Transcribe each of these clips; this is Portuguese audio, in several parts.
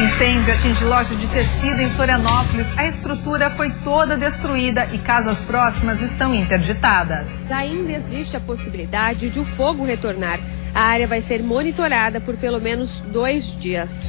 Incêndio atinge loja de tecido em Florianópolis. A estrutura foi toda destruída e casas próximas estão interditadas. Ainda existe a possibilidade de o fogo retornar. A área vai ser monitorada por pelo menos 2 dias.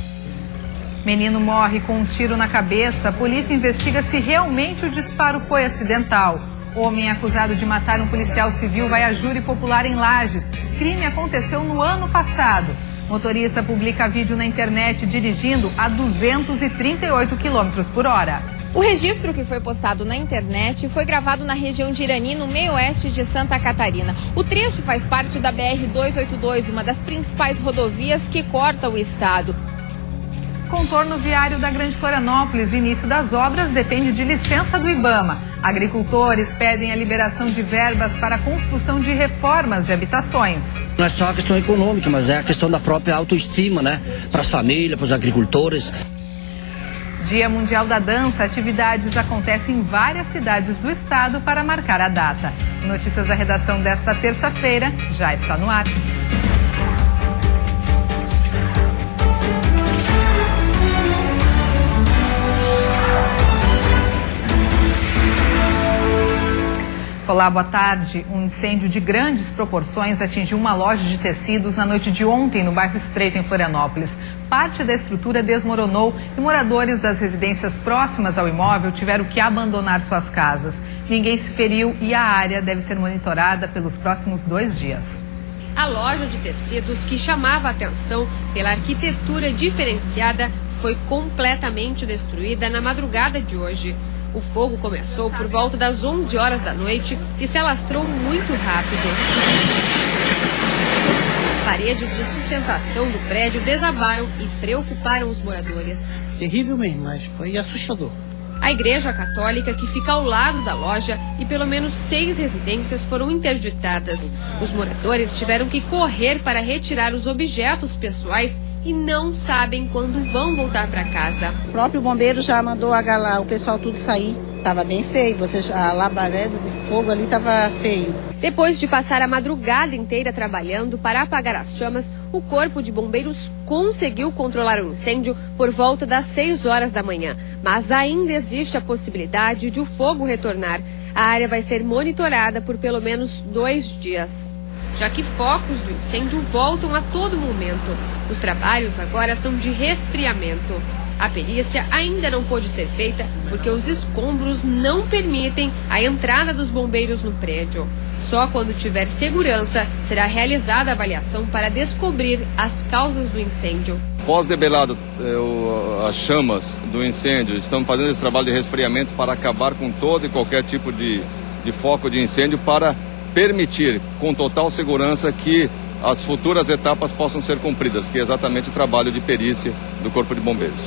Menino morre com um tiro na cabeça. A polícia investiga se realmente o disparo foi acidental. Homem acusado de matar um policial civil vai a júri popular em Lages. Crime aconteceu no ano passado. Motorista publica vídeo na internet dirigindo a 238 km por hora. O registro que foi postado na internet foi gravado na região de Irani, no meio-oeste de Santa Catarina. O trecho faz parte da BR-282, uma das principais rodovias que corta o estado. Contorno viário da Grande Florianópolis. Início das obras depende de licença do IBAMA. Agricultores pedem a liberação de verbas para a construção de reformas de habitações. Não é só a questão econômica, mas é a questão da própria autoestima, né? Para as famílias, para os agricultores. Dia Mundial da Dança. Atividades acontecem em várias cidades do estado para marcar a data. Notícias da redação desta terça-feira já está no ar. Olá, boa tarde. Um incêndio de grandes proporções atingiu uma loja de tecidos na noite de ontem no bairro Estreito, em Florianópolis. Parte da estrutura desmoronou e moradores das residências próximas ao imóvel tiveram que abandonar suas casas. Ninguém se feriu e a área deve ser monitorada pelos próximos 2 dias. A loja de tecidos, que chamava a atenção pela arquitetura diferenciada, foi completamente destruída na madrugada de hoje. O fogo começou por volta das 11 horas da noite e se alastrou muito rápido. Paredes de sustentação do prédio desabaram e preocuparam os moradores. Terrível mesmo, mas foi assustador. A igreja católica, que fica ao lado da loja, e pelo menos 6 residências foram interditadas. Os moradores tiveram que correr para retirar os objetos pessoais e não sabem quando vão voltar para casa. O próprio bombeiro já mandou o pessoal tudo sair. Estava bem feio, a labareda de fogo ali estava feio. Depois de passar a madrugada inteira trabalhando para apagar as chamas, o corpo de bombeiros conseguiu controlar o incêndio por volta das 6 horas da manhã. Mas ainda existe a possibilidade de o fogo retornar. A área vai ser monitorada por pelo menos 2 dias. Já que focos do incêndio voltam a todo momento. Os trabalhos agora são de resfriamento. A perícia ainda não pôde ser feita porque os escombros não permitem a entrada dos bombeiros no prédio. Só quando tiver segurança será realizada a avaliação para descobrir as causas do incêndio. Pós-debelado as chamas do incêndio, estamos fazendo esse trabalho de resfriamento para acabar com todo e qualquer tipo de foco de incêndio, para permitir com total segurança que as futuras etapas possam ser cumpridas, que é exatamente o trabalho de perícia do Corpo de Bombeiros.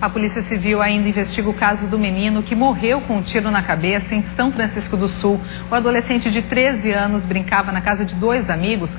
A Polícia Civil ainda investiga o caso do menino que morreu com um tiro na cabeça em São Francisco do Sul. O adolescente de 13 anos brincava na casa de 2 amigos.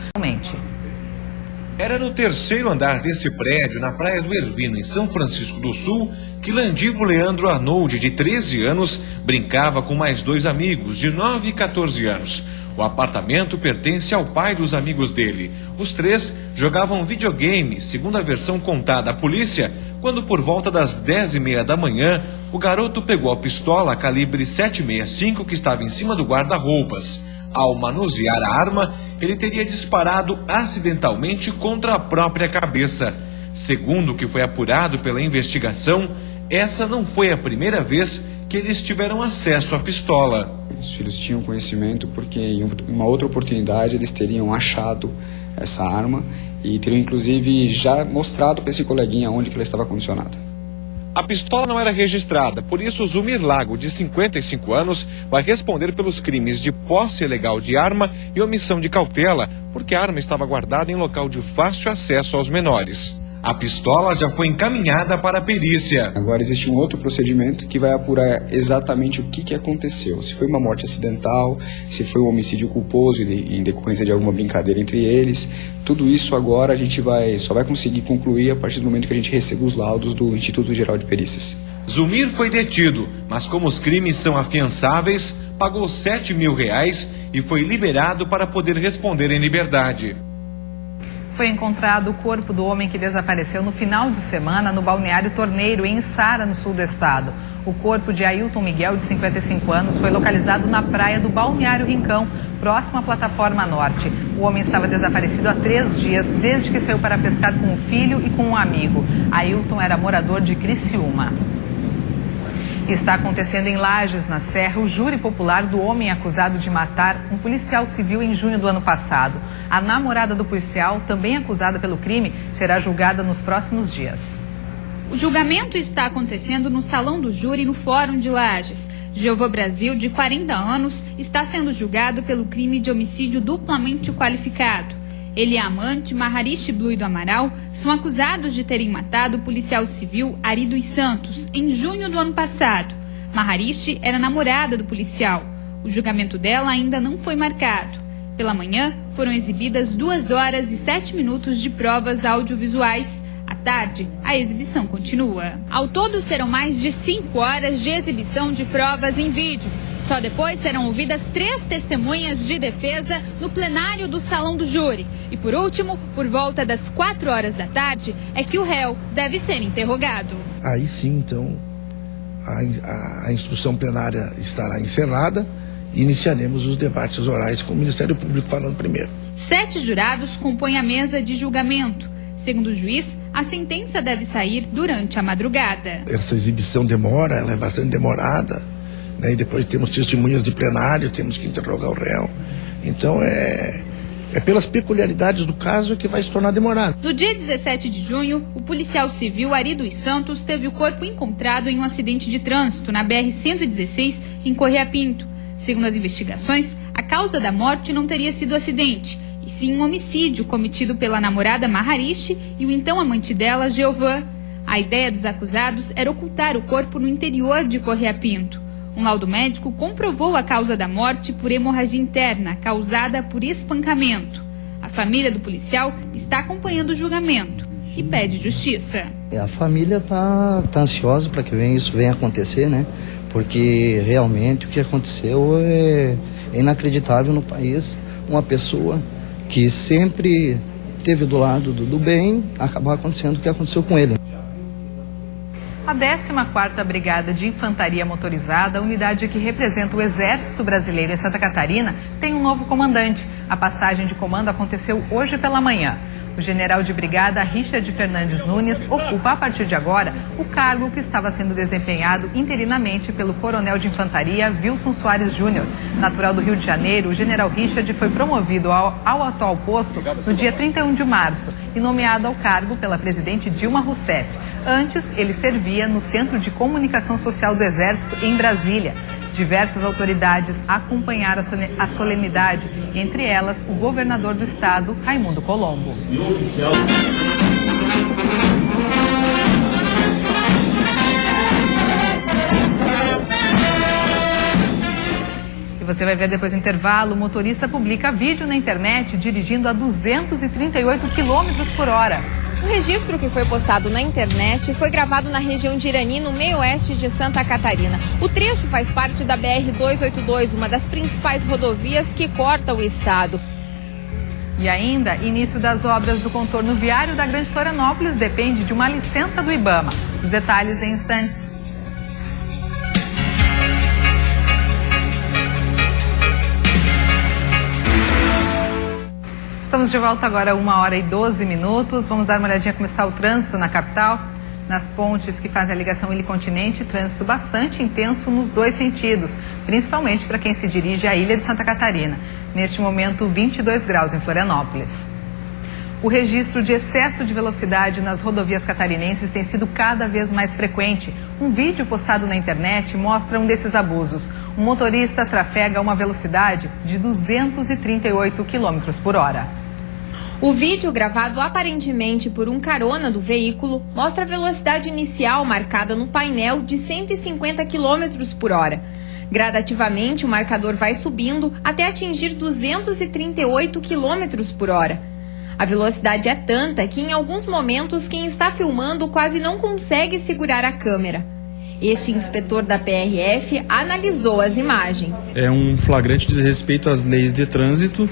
Era no 3º andar desse prédio, na Praia do Ervino, em São Francisco do Sul, que Landivo Leandro Arnold, de 13 anos, brincava com mais 2 amigos, de 9 e 14 anos. O apartamento pertence ao pai dos amigos dele. Os 3 jogavam videogame, segundo a versão contada à polícia, quando por volta das 10h30 da manhã, o garoto pegou a pistola calibre 7,65 que estava em cima do guarda-roupas. Ao manusear a arma, ele teria disparado acidentalmente contra a própria cabeça. Segundo o que foi apurado pela investigação, essa não foi a primeira vez que eles tiveram acesso à pistola. Os filhos tinham conhecimento porque em uma outra oportunidade eles teriam achado essa arma e teriam inclusive já mostrado para esse coleguinha onde que ela estava condicionada. A pistola não era registrada, por isso Zumir Lago, de 55 anos, vai responder pelos crimes de posse ilegal de arma e omissão de cautela, porque a arma estava guardada em local de fácil acesso aos menores. A pistola já foi encaminhada para a perícia. Agora existe um outro procedimento que vai apurar exatamente o que aconteceu. Se foi uma morte acidental, se foi um homicídio culposo em decorrência de alguma brincadeira entre eles. Tudo isso agora a gente só vai conseguir concluir a partir do momento que a gente receba os laudos do Instituto Geral de Perícias. Zumir foi detido, mas como os crimes são afiançáveis, pagou R$7.000 e foi liberado para poder responder em liberdade. Foi encontrado o corpo do homem que desapareceu no final de semana no balneário Torneiro, em Içara, no sul do estado. O corpo de Ailton Miguel, de 55 anos, foi localizado na praia do Balneário Rincão, próximo à plataforma norte. O homem estava desaparecido há 3 dias, desde que saiu para pescar com o filho e com um amigo. Ailton era morador de Criciúma. Está acontecendo em Lages, na Serra, o júri popular do homem acusado de matar um policial civil em junho do ano passado. A namorada do policial, também acusada pelo crime, será julgada nos próximos dias. O julgamento está acontecendo no Salão do Júri, no Fórum de Lages. Jeovô Brasil, de 40 anos, está sendo julgado pelo crime de homicídio duplamente qualificado. Ele e a amante, Maharishi Blui do Amaral, são acusados de terem matado o policial civil Ari dos Santos em junho do ano passado. Maharishi era namorada do policial. O julgamento dela ainda não foi marcado. Pela manhã, foram exibidas 2 horas e 7 minutos de provas audiovisuais. À tarde, a exibição continua. Ao todo, serão mais de 5 horas de exibição de provas em vídeo. Só depois serão ouvidas 3 testemunhas de defesa no plenário do Salão do Júri. E por último, por volta das 4 horas da tarde, é que o réu deve ser interrogado. Aí sim, então, a instrução plenária estará encerrada e iniciaremos os debates orais com o Ministério Público falando primeiro. 7 jurados compõem a mesa de julgamento. Segundo o juiz, a sentença deve sair durante a madrugada. Essa exibição demora, ela é bastante demorada, né? E depois temos testemunhas de plenário, temos que interrogar o réu. Então é pelas peculiaridades do caso que vai se tornar demorado. No dia 17 de junho, o policial civil Ari dos Santos teve o corpo encontrado em um acidente de trânsito na BR-116, em Correia Pinto. Segundo as investigações, a causa da morte não teria sido acidente, e sim um homicídio cometido pela namorada Maharishi e o então amante dela, Jeovã. A ideia dos acusados era ocultar o corpo no interior de Correia Pinto. Um laudo médico comprovou a causa da morte por hemorragia interna, causada por espancamento. A família do policial está acompanhando o julgamento e pede justiça. A família está ansiosa para que isso venha acontecer, né? Porque realmente o que aconteceu é inacreditável no país. Uma pessoa que sempre esteve do lado do bem, acabou acontecendo o que aconteceu com ele. A 14ª Brigada de Infantaria Motorizada, unidade que representa o Exército Brasileiro em Santa Catarina, tem um novo comandante. A passagem de comando aconteceu hoje pela manhã. O general de brigada Richard Fernandes Nunes ocupa a partir de agora o cargo que estava sendo desempenhado interinamente pelo coronel de infantaria Wilson Soares Júnior. Natural do Rio de Janeiro, o general Richard foi promovido ao atual posto no dia 31 de março e nomeado ao cargo pela presidente Dilma Rousseff. Antes, ele servia no Centro de Comunicação Social do Exército, em Brasília. Diversas autoridades acompanharam a solenidade, entre elas o governador do estado, Raimundo Colombo. E você vai ver depois do intervalo, o motorista publica vídeo na internet dirigindo a 238 km por hora. O registro que foi postado na internet foi gravado na região de Irani, no meio-oeste de Santa Catarina. O trecho faz parte da BR-282, uma das principais rodovias que corta o estado. E ainda, início das obras do contorno viário da Grande Florianópolis depende de uma licença do IBAMA. Os detalhes em instantes. Estamos de volta agora, 1h12. Vamos dar uma olhadinha como está o trânsito na capital. Nas pontes que fazem a ligação ilha-continente, trânsito bastante intenso nos 2 sentidos, principalmente para quem se dirige à ilha de Santa Catarina. Neste momento, 22 graus em Florianópolis. O registro de excesso de velocidade nas rodovias catarinenses tem sido cada vez mais frequente. Um vídeo postado na internet mostra um desses abusos. Um motorista trafega a uma velocidade de 238 km por hora. O vídeo, gravado aparentemente por um carona do veículo, mostra a velocidade inicial marcada no painel de 150 km por hora. Gradativamente, o marcador vai subindo até atingir 238 km por hora. A velocidade é tanta que, em alguns momentos, quem está filmando quase não consegue segurar a câmera. Este inspetor da PRF analisou as imagens. É um flagrante desrespeito às leis de trânsito,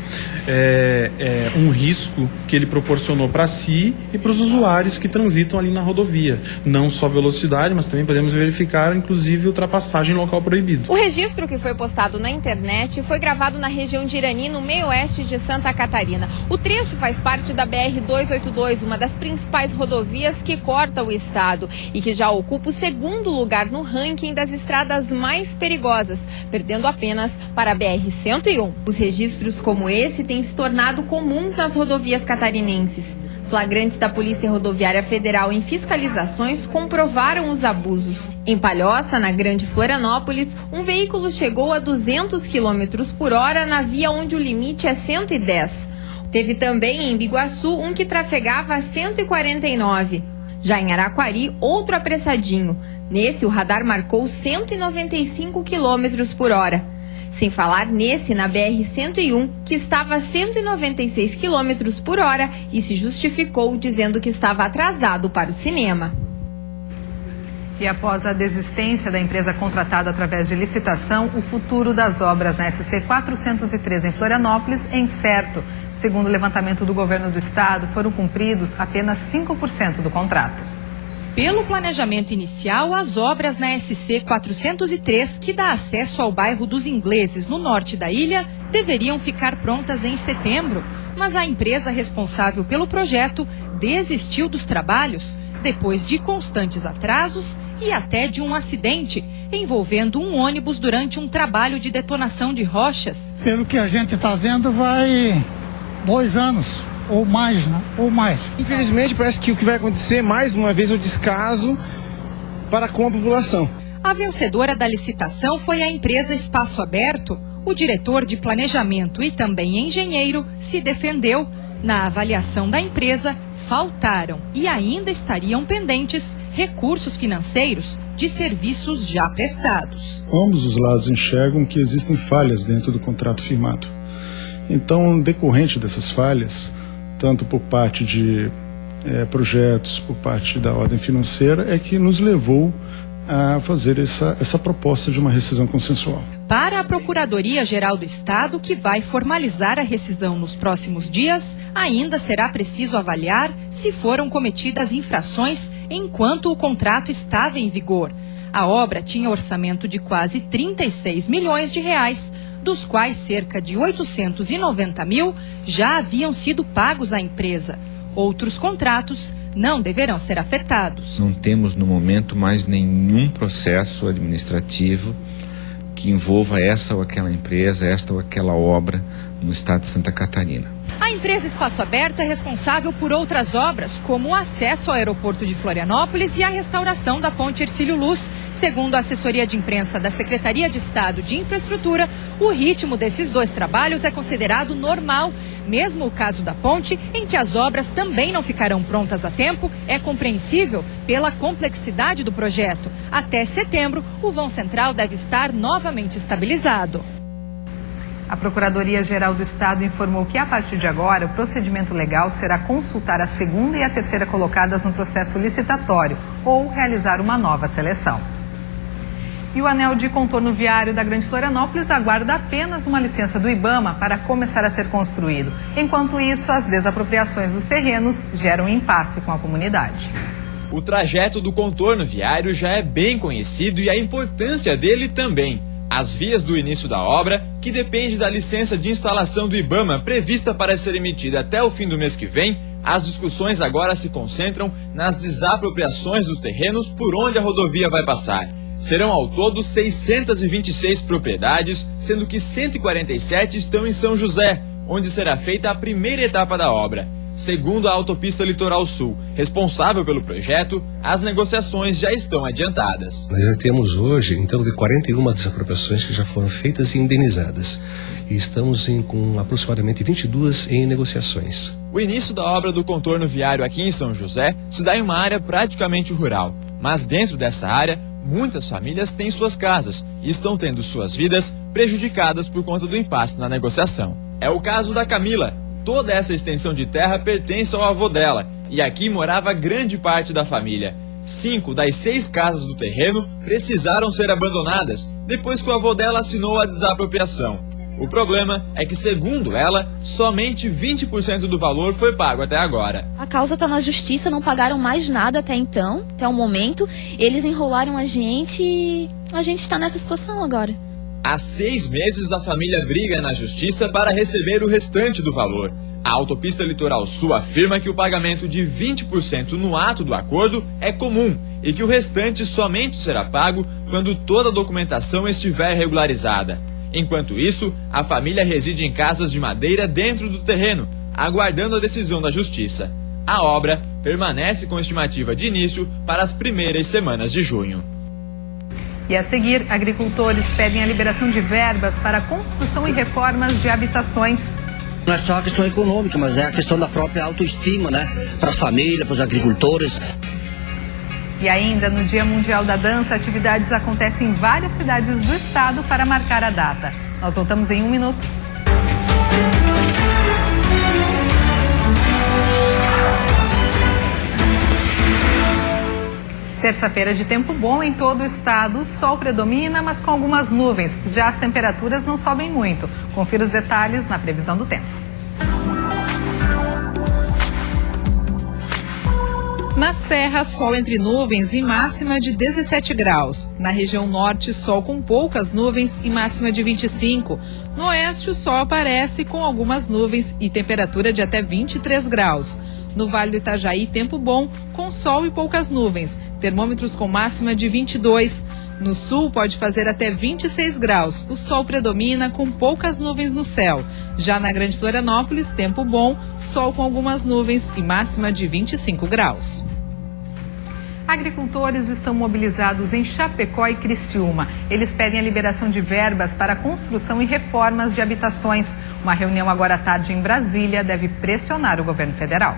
é um risco que ele proporcionou para si e para os usuários que transitam ali na rodovia. Não só velocidade, mas também podemos verificar, inclusive, ultrapassagem em local proibido. O registro que foi postado na internet foi gravado na região de Irani, no meio-oeste de Santa Catarina. O trecho faz parte da BR-282, uma das principais rodovias que corta o estado e que já ocupa o segundo lugar no ranking das estradas mais perigosas, perdendo apenas para a BR-101. Os registros como esse têm se tornado comuns nas rodovias catarinenses. Flagrantes da Polícia Rodoviária Federal em fiscalizações comprovaram os abusos. Em Palhoça, na Grande Florianópolis, um veículo chegou a 200 km por hora na via onde o limite é 110. Teve também em Biguaçu um que trafegava a 149. Já em Araquari, outro apressadinho. Nesse, o radar marcou 195 km por hora. Sem falar nesse na BR-101, que estava a 196 km por hora e se justificou dizendo que estava atrasado para o cinema. E após a desistência da empresa contratada através de licitação, o futuro das obras na SC 403 em Florianópolis é incerto. Segundo o levantamento do governo do estado, foram cumpridos apenas 5% do contrato. Pelo planejamento inicial, as obras na SC 403, que dá acesso ao bairro dos Ingleses, no norte da ilha, deveriam ficar prontas em setembro. Mas a empresa responsável pelo projeto desistiu dos trabalhos depois de constantes atrasos e até de um acidente envolvendo um ônibus durante um trabalho de detonação de rochas. Pelo que a gente está vendo, vai 2 anos. Ou mais, né? Ou mais. Infelizmente, parece que o que vai acontecer, mais uma vez, é o descaso para com a população. A vencedora da licitação foi a empresa Espaço Aberto. O diretor de planejamento e também engenheiro se defendeu. Na avaliação da empresa, faltaram e ainda estariam pendentes recursos financeiros de serviços já prestados. Ambos os lados enxergam que existem falhas dentro do contrato firmado. Então, decorrente dessas falhas, tanto por parte de projetos, por parte da ordem financeira, é que nos levou a fazer essa proposta de uma rescisão consensual. Para a Procuradoria-Geral do Estado, que vai formalizar a rescisão nos próximos dias, ainda será preciso avaliar se foram cometidas infrações enquanto o contrato estava em vigor. A obra tinha orçamento de quase 36 milhões de reais, dos quais cerca de 890 mil já haviam sido pagos à empresa. Outros contratos não deverão ser afetados. Não temos no momento mais nenhum processo administrativo que envolva essa ou aquela empresa, esta ou aquela obra no estado de Santa Catarina. A empresa Espaço Aberto é responsável por outras obras, como o acesso ao aeroporto de Florianópolis e a restauração da ponte Hercílio Luz. Segundo a assessoria de imprensa da Secretaria de Estado de Infraestrutura, o ritmo desses 2 trabalhos é considerado normal. Mesmo o caso da ponte, em que as obras também não ficarão prontas a tempo, é compreensível pela complexidade do projeto. Até setembro, o vão central deve estar novamente estabilizado. A Procuradoria-Geral do Estado informou que, a partir de agora, o procedimento legal será consultar a segunda e a terceira colocadas no processo licitatório ou realizar uma nova seleção. E o anel de contorno viário da Grande Florianópolis aguarda apenas uma licença do IBAMA para começar a ser construído. Enquanto isso, as desapropriações dos terrenos geram impasse com a comunidade. O trajeto do contorno viário já é bem conhecido e a importância dele também. As vias do início da obra, que depende da licença de instalação do IBAMA prevista para ser emitida até o fim do mês que vem, as discussões agora se concentram nas desapropriações dos terrenos por onde a rodovia vai passar. Serão ao todo 626 propriedades, sendo que 147 estão em São José, onde será feita a primeira etapa da obra. Segundo a Autopista Litoral Sul, responsável pelo projeto, as negociações já estão adiantadas. Nós já temos hoje, em torno de 41 desapropriações que já foram feitas e indenizadas. E estamos com aproximadamente 22 em negociações. O início da obra do contorno viário aqui em São José se dá em uma área praticamente rural. Mas dentro dessa área, muitas famílias têm suas casas e estão tendo suas vidas prejudicadas por conta do impasse na negociação. É o caso da Camila. Toda essa extensão de terra pertence ao avô dela, e aqui morava grande parte da família. 5 das 6 casas do terreno precisaram ser abandonadas depois que o avô dela assinou a desapropriação. O problema é que, segundo ela, somente 20% do valor foi pago até agora. A causa está na justiça, não pagaram mais nada até então, até o momento. Eles enrolaram a gente e a gente está nessa situação agora. Há 6 meses a família briga na justiça para receber o restante do valor. A Autopista Litoral Sul afirma que o pagamento de 20% no ato do acordo é comum e que o restante somente será pago quando toda a documentação estiver regularizada. Enquanto isso, a família reside em casas de madeira dentro do terreno, aguardando a decisão da justiça. A obra permanece com estimativa de início para as primeiras semanas de junho. E a seguir, agricultores pedem a liberação de verbas para a construção e reformas de habitações. Não é só a questão econômica, mas é a questão da própria autoestima, né? Para a família, para os agricultores. E ainda, no Dia Mundial da Dança, atividades acontecem em várias cidades do estado para marcar a data. Nós voltamos em 1 minuto. Terça-feira de tempo bom em todo o estado. O sol predomina, mas com algumas nuvens. Já as temperaturas não sobem muito. Confira os detalhes na previsão do tempo. Na Serra, sol entre nuvens e máxima de 17 graus. Na região norte, sol com poucas nuvens e máxima de 25. No oeste, o sol aparece com algumas nuvens e temperatura de até 23 graus. No Vale do Itajaí, tempo bom, com sol e poucas nuvens. Termômetros com máxima de 22. No sul, pode fazer até 26 graus. O sol predomina com poucas nuvens no céu. Já na Grande Florianópolis, tempo bom, sol com algumas nuvens e máxima de 25 graus. Agricultores estão mobilizados em Chapecó e Criciúma. Eles pedem a liberação de verbas para a construção e reformas de habitações. Uma reunião agora à tarde em Brasília deve pressionar o governo federal.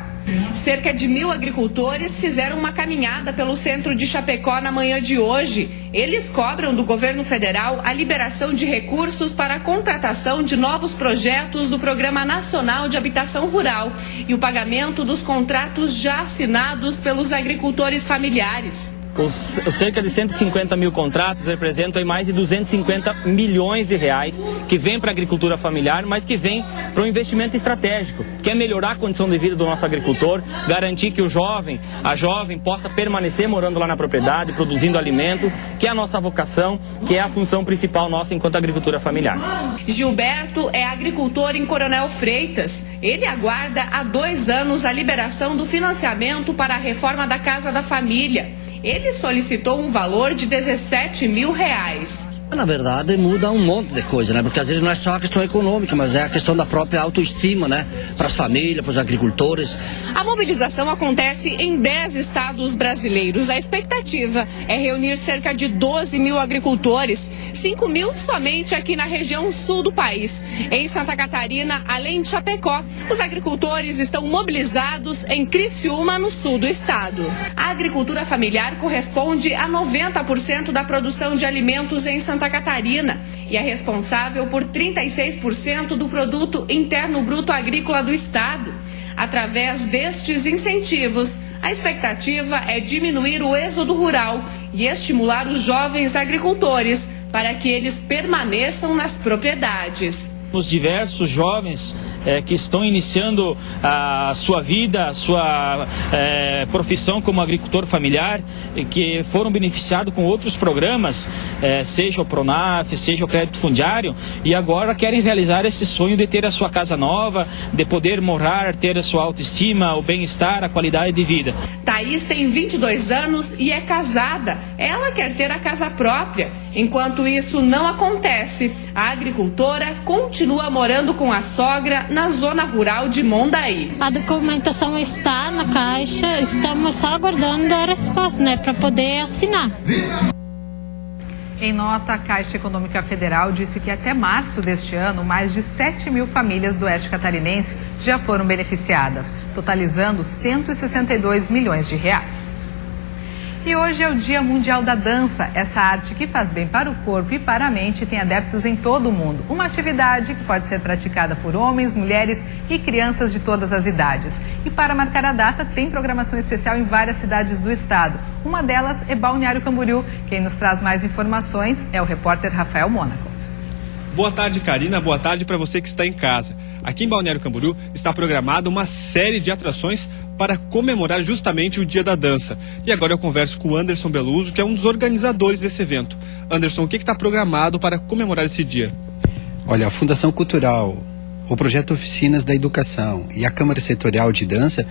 Cerca de 1.000 agricultores fizeram uma caminhada pelo centro de Chapecó na manhã de hoje. Eles cobram do governo federal a liberação de recursos para a contratação de novos projetos do Programa Nacional de Habitação Rural e o pagamento dos contratos já assinados pelos agricultores familiares. Os cerca de 150 mil contratos representam mais de 250 milhões de reais que vêm para a agricultura familiar, mas que vêm para um investimento estratégico, que é melhorar a condição de vida do nosso agricultor, garantir que o jovem, a jovem possa permanecer morando lá na propriedade, produzindo alimento, que é a nossa vocação, que é a função principal nossa enquanto agricultura familiar. Gilberto é agricultor em Coronel Freitas. Ele aguarda há 2 anos a liberação do financiamento para a reforma da Casa da Família. Ele solicitou um valor de 17 mil reais. Na verdade, muda um monte de coisa, né? Porque às vezes não é só a questão econômica, mas é a questão da própria autoestima, né? Para as famílias, para os agricultores. A mobilização acontece em 10 estados brasileiros. A expectativa é reunir cerca de 12 mil agricultores, 5 mil somente aqui na região sul do país. Em Santa Catarina, além de Chapecó, os agricultores estão mobilizados em Criciúma, no sul do estado. A agricultura familiar corresponde a 90% da produção de alimentos em Santa Catarina e é responsável por 36% do produto interno bruto agrícola do estado. Através destes incentivos, a expectativa é diminuir o êxodo rural e estimular os jovens agricultores para que eles permaneçam nas propriedades. Os diversos jovens que estão iniciando a sua vida, a sua profissão como agricultor familiar, que foram beneficiados com outros programas, seja o Pronaf, seja o crédito fundiário, e agora querem realizar esse sonho de ter a sua casa nova, de poder morar, ter a sua autoestima, o bem-estar, a qualidade de vida. Thaís tem 22 anos e é casada. Ela quer ter a casa própria. Enquanto isso não acontece, a agricultora continua morando com a sogra na zona rural de Mondaí. A documentação está na caixa, estamos só aguardando a resposta, né, para poder assinar. Em nota, a Caixa Econômica Federal disse que até março deste ano, mais de 7 mil famílias do oeste catarinense já foram beneficiadas, totalizando 162 milhões de reais. E hoje é o Dia Mundial da Dança. Essa arte que faz bem para o corpo e para a mente tem adeptos em todo o mundo. Uma atividade que pode ser praticada por homens, mulheres e crianças de todas as idades. E para marcar a data, tem programação especial em várias cidades do estado. Uma delas é Balneário Camboriú. Quem nos traz mais informações é o repórter Rafael Mônaco. Boa tarde, Karina. Boa tarde para você que está em casa. Aqui em Balneário Camboriú está programada uma série de atrações para comemorar justamente o Dia da Dança. E agora eu converso com o Anderson Beluso, que é um dos organizadores desse evento. Anderson, o que está programado para comemorar esse dia? Olha, a Fundação Cultural, o Projeto Oficinas da Educação e a Câmara Setorial de Dança,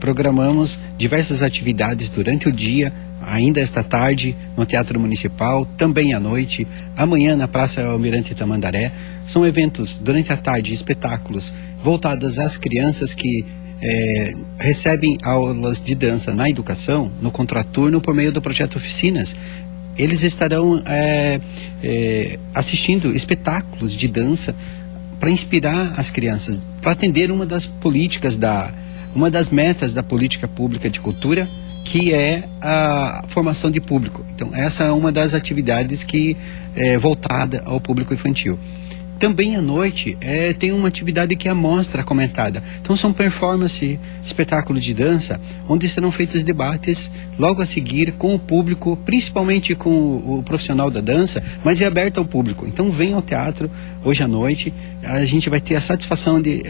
programamos diversas atividades durante o dia, ainda esta tarde no Teatro Municipal, também à noite, amanhã na Praça Almirante Tamandaré. São eventos durante a tarde, espetáculos voltados às crianças que recebem aulas de dança na educação, no contraturno, por meio do Projeto Oficinas. Eles estarão assistindo espetáculos de dança para inspirar as crianças, para atender uma das metas da política pública de cultura, que é a formação de público. Então, essa é uma das atividades que é voltada ao público infantil. Também à noite tem uma atividade que é a mostra comentada. Então são performance, espetáculos de dança, onde serão feitos debates logo a seguir com o público, principalmente com o profissional da dança, mas é aberto ao público. Então venham ao teatro hoje à noite, a gente vai ter a satisfação de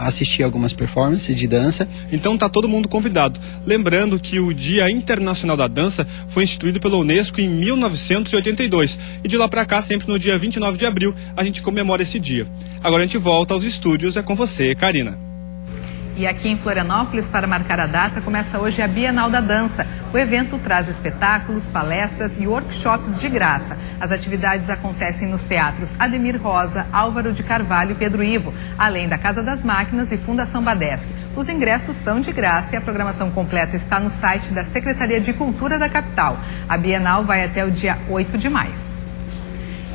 assistir algumas performances de dança. Então está todo mundo convidado. Lembrando que o Dia Internacional da Dança foi instituído pela Unesco em 1982 e de lá para cá, sempre no dia 29 de abril, a gente comemora esse dia. Agora a gente volta aos estúdios, é com você, Karina. E aqui em Florianópolis, para marcar a data, começa hoje a Bienal da Dança. O evento traz espetáculos, palestras e workshops de graça. As atividades acontecem nos teatros Ademir Rosa, Álvaro de Carvalho e Pedro Ivo, além da Casa das Máquinas e Fundação Badeschi. Os ingressos são de graça e a programação completa está no site da Secretaria de Cultura da capital. A Bienal vai até o dia 8 de maio.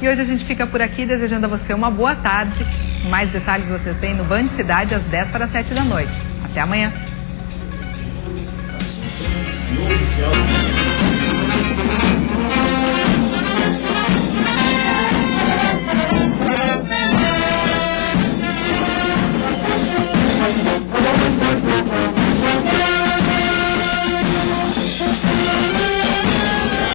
E hoje a gente fica por aqui desejando a você uma boa tarde. Mais detalhes vocês têm no Band Cidade às 10 para 7 da noite. Até amanhã.